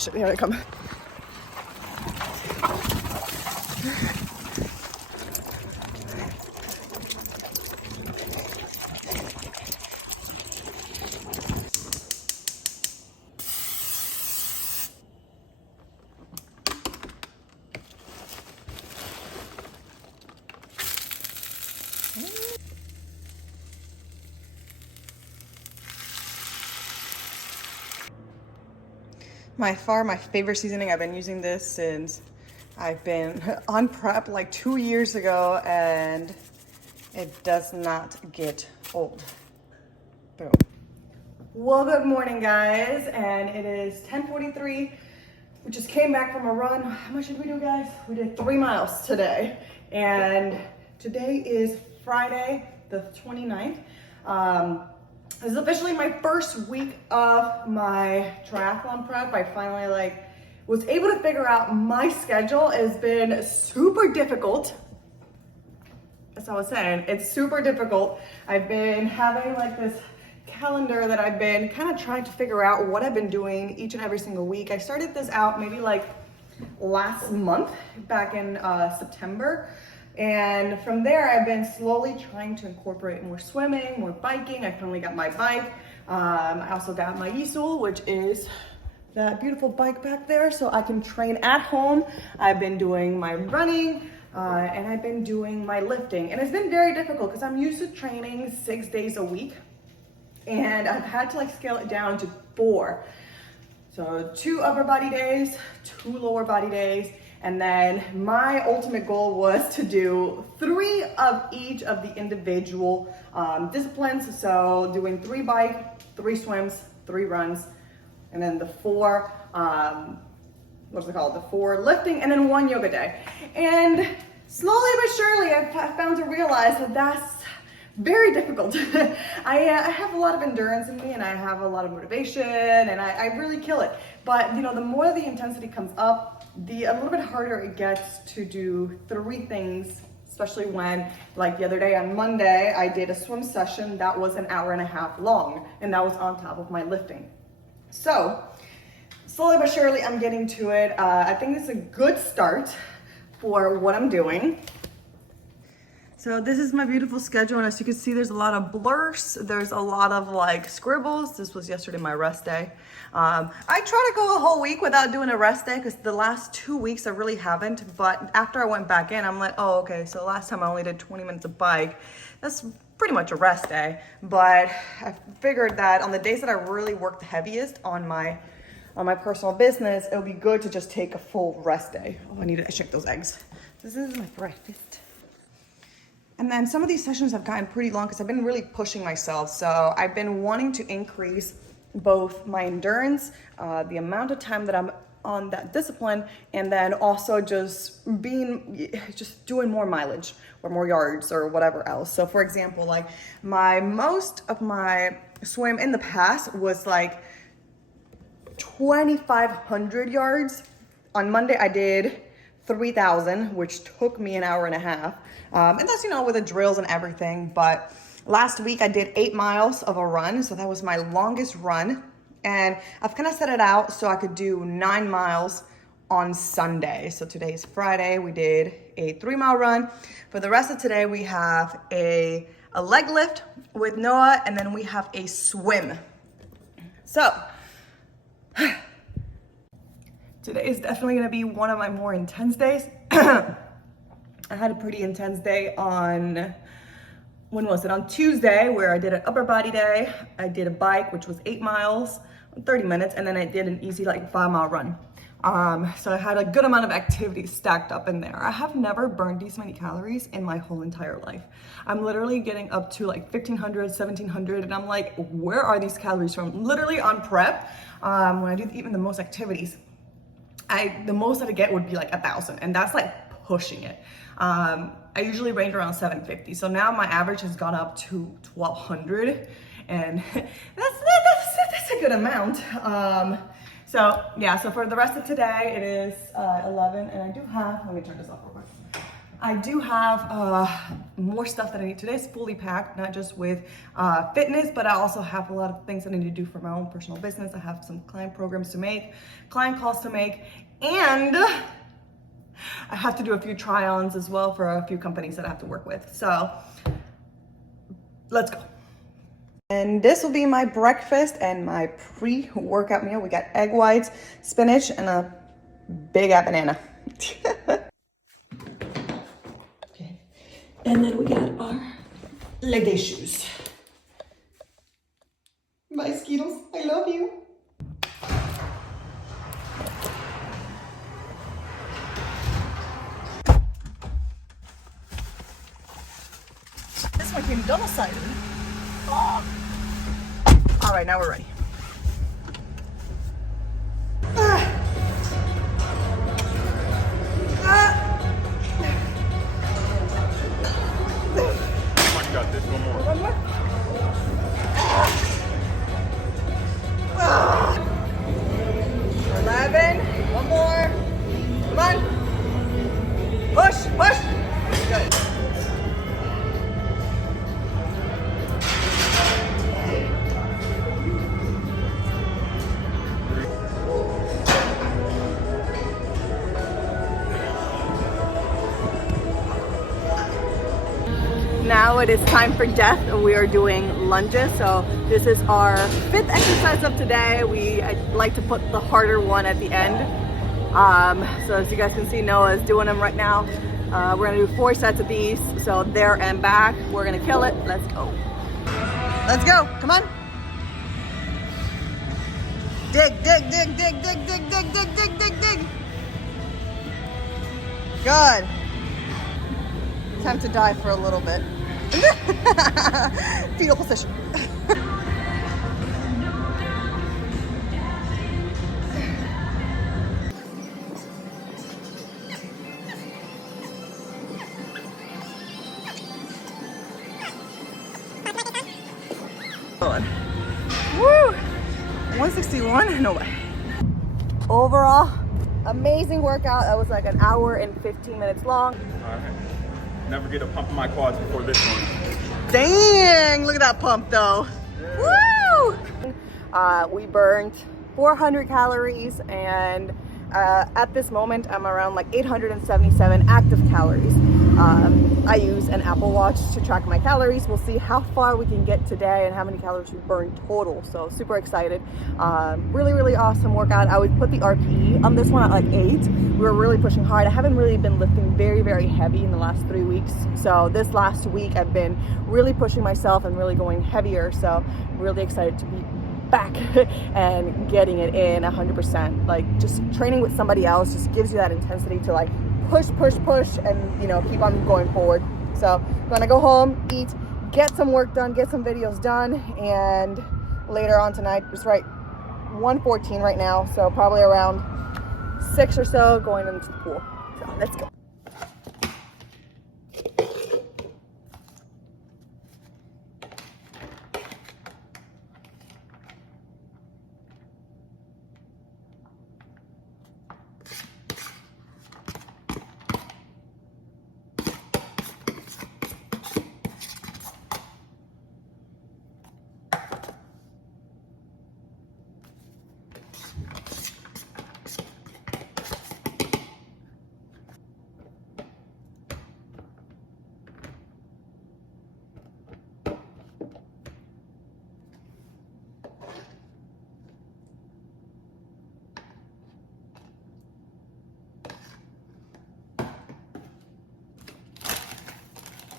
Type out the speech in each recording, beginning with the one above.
shit, here they come. By far my favorite seasoning. I've been using this since I've been on prep like 2 years ago, and it does not get old. Boom. Well, good morning, guys, and it is 10:43. We just came back from a run. How much did we do, guys? We did 3 miles today, and today is Friday the 29th. This is officially my first week of my triathlon prep. I finally was able to figure out my schedule. It's been super difficult. As I was saying, it's super difficult. I've been having this calendar that I've been kind of trying to figure out what I've been doing each and every single week. I started this out maybe last month, back in September. And from there, I've been slowly trying to incorporate more swimming, more biking. I finally got my bike. I also got my easel, which is that beautiful bike back there, so I can train at home. I've been doing my running, and I've been doing my lifting. And it's been very difficult because I'm used to training 6 days a week, and I've had to scale it down to 4. So 2 upper body days, 2 lower body days. And then my ultimate goal was to do 3 of each of the individual disciplines. So doing 3 bike, 3 swims, 3 runs, and then the 4, the 4 lifting, and then 1 yoga day. And slowly but surely, I found to realize that that's very difficult. I have a lot of endurance in me, and I have a lot of motivation, and I really kill it. But the more the intensity comes up, a little bit harder it gets to do 3 things, especially when, the other day on Monday, I did a swim session that was an hour and a half long, and that was on top of my lifting. So slowly but surely, I'm getting to it. I think this is a good start for what I'm doing. So this is my beautiful schedule, and as you can see, there's a lot of blurs. There's a lot of scribbles. This was yesterday my rest day. I try to go a whole week without doing a rest day because the last 2 weeks I really haven't. But after I went back in, I'm like, oh, okay, so last time I only did 20 minutes of bike. That's pretty much a rest day. But I figured that on the days that I really work the heaviest on my personal business, it would be good to just take a full rest day. Oh, I need to shake those eggs. This is my breakfast. And then some of these sessions have gotten pretty long because I've been really pushing myself. So I've been wanting to increase both my endurance, the amount of time that I'm on that discipline, and then also just doing more mileage or more yards or whatever else. So for example, most of my swim in the past was 2,500 yards. On Monday I did 3,000, which took me an hour and a half. And that's, with the drills and everything. But last week I did 8 miles of a run. So that was my longest run. And I've kind of set it out so I could do 9 miles on Sunday. So today is Friday. We did a 3-mile run. For the rest of today, we have a leg lift with Noah, and then we have a swim. So today is definitely going to be one of my more intense days. I had a pretty intense day on, when was it? On Tuesday, where I did an upper body day. I did a bike, which was 8 miles, 30 minutes, and then I did an easy 5-mile run. So I had a good amount of activity stacked up in there. I have never burned these many calories in my whole entire life. I'm literally getting up to 1,500, 1,700, and I'm like, where are these calories from? Literally on prep, when I do even the most activities, the most that I get would be 1,000, and that's pushing it. I usually range around 750. So now my average has gone up to 1,200, and that's a good amount. So for the rest of today, it is 11, and I do have, let me turn this off real quick. I do have more stuff that I need. Today's fully packed, not just with fitness, but I also have a lot of things I need to do for my own personal business. I have some client programs to make, client calls to make, and I have to do a few try-ons as well for a few companies that I have to work with. So let's go. And this will be my breakfast and my pre-workout meal. We got egg whites, spinach, and a big ass banana. Okay. And then we got our leg day shoes. Bye, Skittles. I love you. This one came double-sided. Oh. All right, now we're ready. You got this. One more. One more. 11. One more. Come on. Push, push. Good. Now it is time for death. We are doing lunges. So this is our 5th exercise of today. I like to put the harder one at the end. So as you guys can see, Noah is doing them right now. We're gonna do 4 sets of these. So there and back. We're gonna kill it. Let's go. Let's go. Come on. Dig, dig, dig, dig, dig, dig, dig, dig, dig, dig, dig. Good. Time to die for a little bit. Fetal position. Woo! 161? No way. Overall, amazing workout. That was like an hour and 15 minutes long. All right. Never get a pump in my quads before this one. Dang, look at that pump though. Yeah. Woo! We burned 400 calories and at this moment I'm around like 877 active calories. I use an Apple Watch to track my calories. We'll see how far we can get today and how many calories we burned total. So super excited. Really, really awesome workout. I would put the RPE on this one at like 8. We were really pushing hard. I haven't really been lifting very, very heavy in the last 3 weeks. So this last week I've been really pushing myself and really going heavier. So really excited to be back and getting it in 100%. Like just training with somebody else just gives you that intensity to like push, push, push, and you know, keep on going forward. So I'm gonna go home, eat, get some work done, get some videos done, and later on tonight, it's right 1:14 right now, so probably around 6 or so going into the pool. So let's go.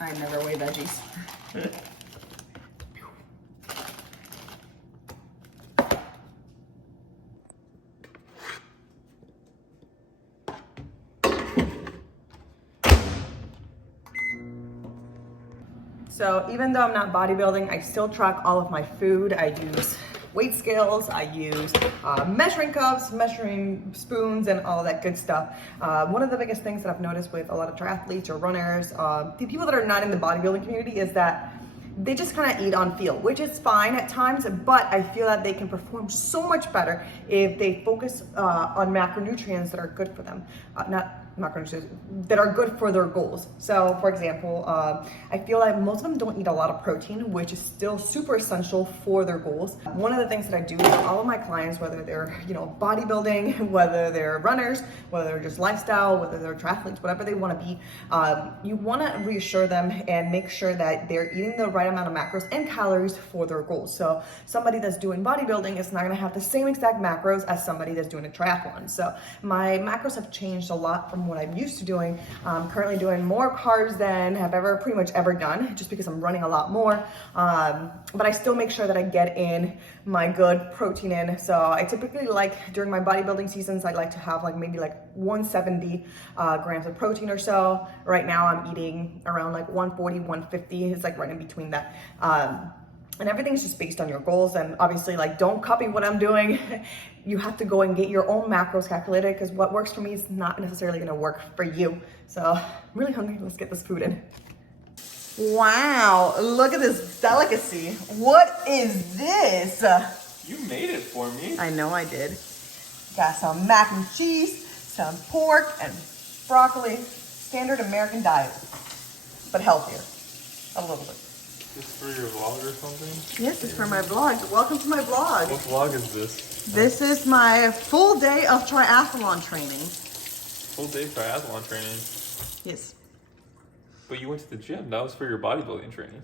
I never weigh veggies. So even though I'm not bodybuilding, I still track all of my food. I use weight scales, I use measuring cups, measuring spoons, and all that good stuff. One of the biggest things that I've noticed with a lot of triathletes or runners, the people that are not in the bodybuilding community, is that they just kind of eat on feel, which is fine at times, but I feel that they can perform so much better if they focus on macronutrients that are good for them. Not macronutrients that are good for their goals. So for example, I feel like most of them don't eat a lot of protein, which is still super essential for their goals. One of the things that I do for all of my clients, whether they're, you know, bodybuilding, whether they're runners, whether they're just lifestyle, whether they're triathletes, whatever they want to be, you want to reassure them and make sure that they're eating the right amount of macros and calories for their goals. So somebody that's doing bodybuilding is not going to have the same exact macros as somebody that's doing a triathlon. So my macros have changed a lot from what I'm used to doing. I'm currently doing more carbs than I've pretty much ever done, just because I'm running a lot more. But I still make sure that I get in my good protein in. So I typically like during my bodybuilding seasons, I like to have like maybe like 170 grams of protein or so. Right now I'm eating around like 140, 150. It's like right in between that. And everything's just based on your goals. And obviously, like, don't copy what I'm doing. You have to go and get your own macros calculated, because what works for me is not necessarily gonna work for you. So I'm really hungry. Let's get this food in. Wow, look at this delicacy. What is this? You made it for me. I know I did. Got some mac and cheese, some pork, and broccoli. Standard American diet, but healthier, a little bit. Is this for your vlog or something? Yes, it's for my vlog. Welcome to my vlog. What vlog is this? This is my full day of triathlon training. Full day triathlon training. Yes. But you went to the gym. That was for your bodybuilding training.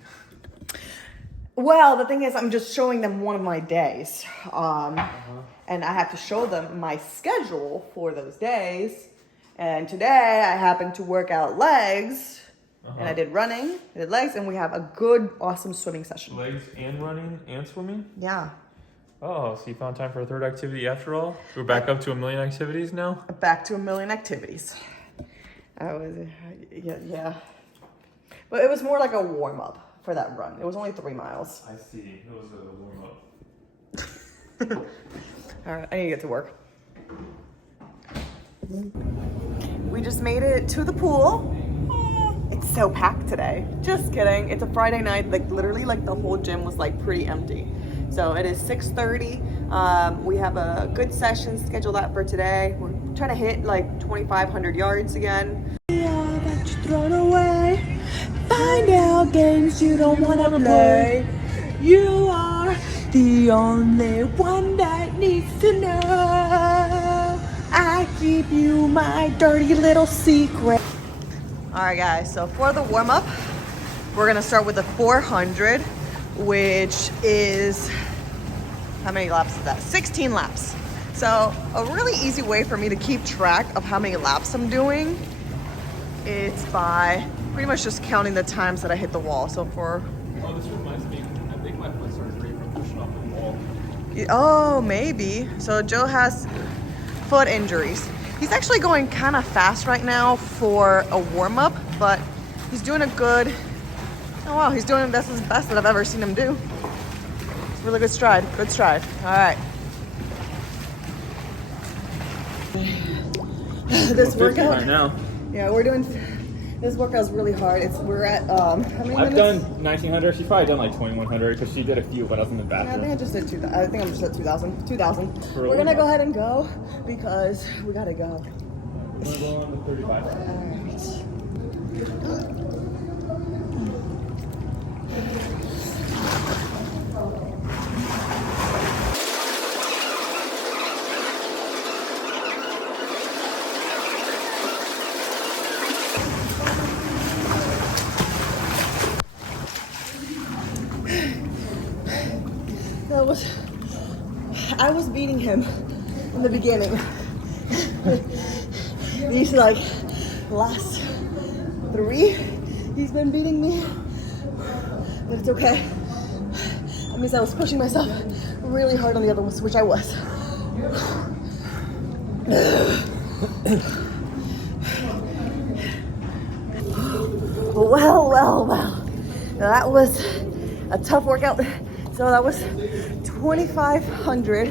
Well, the thing is, I'm just showing them one of my days. And I have to show them my schedule for those days. And today I happened to work out legs. And I did running, I did legs, and we have a good, awesome swimming session. Legs and running and swimming? Yeah. Oh, so you found time for a third activity after all? We're back up to 1 million activities now? Back to 1 million activities. Yeah. But it was more like a warm-up for that run. It was only 3 miles. I see. It was a warm-up. All right, I need to get to work. We just made it to the pool. It's so packed today. Just kidding. It's a Friday night. Like literally, like the whole gym was like pretty empty. So it is 6:30. We have a good session scheduled out for today. We're trying to hit like 2,500 yards again. Yeah, that you thrown away. Find out games you don't want to play. You are the only one that needs to know. I give you my dirty little secret. All right, guys, so for the warm-up, we're gonna start with the 400, which is, how many laps is that? 16 laps. So a really easy way for me to keep track of how many laps I'm doing, it's by pretty much just counting the times that I hit the wall. So for... Oh, this reminds me, I think my foot surgery from pushing off the wall. Oh, maybe. So Joe has foot injuries. He's actually going kind of fast right now for a warm-up, but he's doing a good, oh wow, he's doing, that's his best that I've ever seen him do. It's a really good stride, All right. This workout, right now. Yeah, we're doing, this workout's really hard. We're at, how many minutes? I've done 1,900. She's probably done like 2,100 because she did a few, but I was in the Yeah, I bathroom. think I just did 2,000. I think I'm just at 2,000. 2,000. Really? We're gonna go ahead and go because we gotta go. I'm gonna go on the 35. I was beating him in the beginning. These like last 3, he's been beating me, but it's okay. That means I was pushing myself really hard on the other ones, which I was. Well. That was a tough workout. So that was 2,500.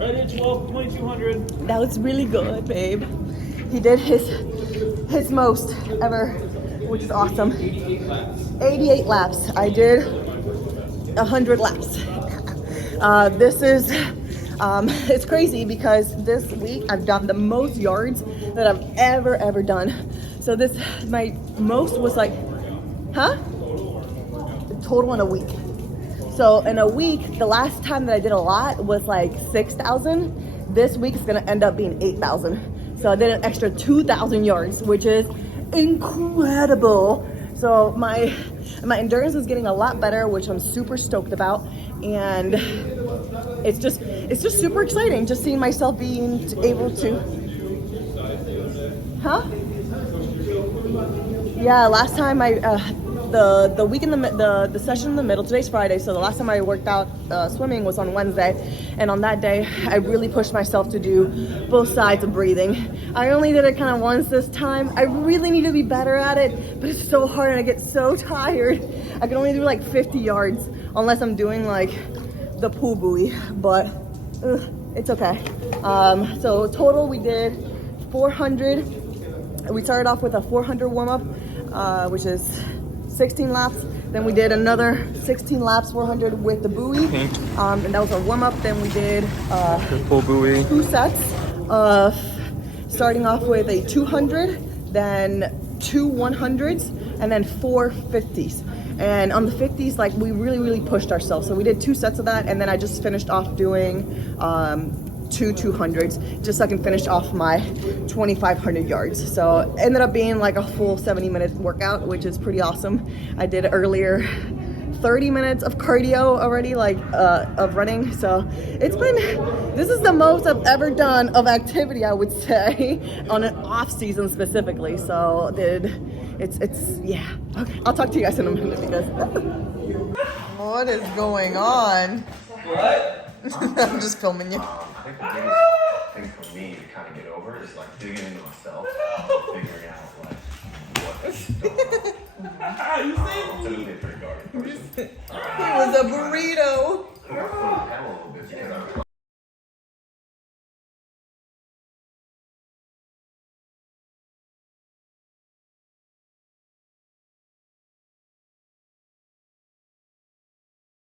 I did 2,200. That was really good, babe. He did his most ever, which is awesome. 88 laps. I did 100 laps. This is It's crazy because this week I've done the most yards that I've ever done. So my most was like, total in a week. So in a week, the last time that I did a lot was like 6,000. This week is gonna end up being 8,000. So I did an extra 2,000 yards, which is incredible. So my endurance is getting a lot better, which I'm super stoked about. And it's just super exciting just seeing myself being able to, yeah, last time the week in the session in the middle, today's Friday, so the last time I worked out swimming was on Wednesday, and on that day I really pushed myself to do both sides of breathing. I only did it kind of once this time. I really need to be better at it, but it's so hard and I get so tired. I can only do like 50 yards unless I'm doing like the pool buoy, but it's okay. So total we did 400. We started off with a 400 warm-up, which is 16 laps. Then we did another 16 laps, 400 with the buoy, and that was our warm-up. Then we did The full buoy. 2 sets of starting off with a 200, then 2 100s, and then 4 50s. And on the 50s, like, we really pushed ourselves. So we did 2 sets of that, and then I just finished off doing 2 200s, just so I can finish off my 2,500 yards. So it ended up being like a full 70-minute workout, which is pretty awesome. I did earlier 30 minutes of cardio already, like of running. So this is the most I've ever done of activity, I would say, on an off season specifically. So yeah. Okay, I'll talk to you guys in a minute because what is going on? What? I'm just filming you. I think the biggest thing for me to kind of get over is like digging into myself, figuring out like what's going on. Typically a pretty guarded person. It was a burrito. I got a little bit because I was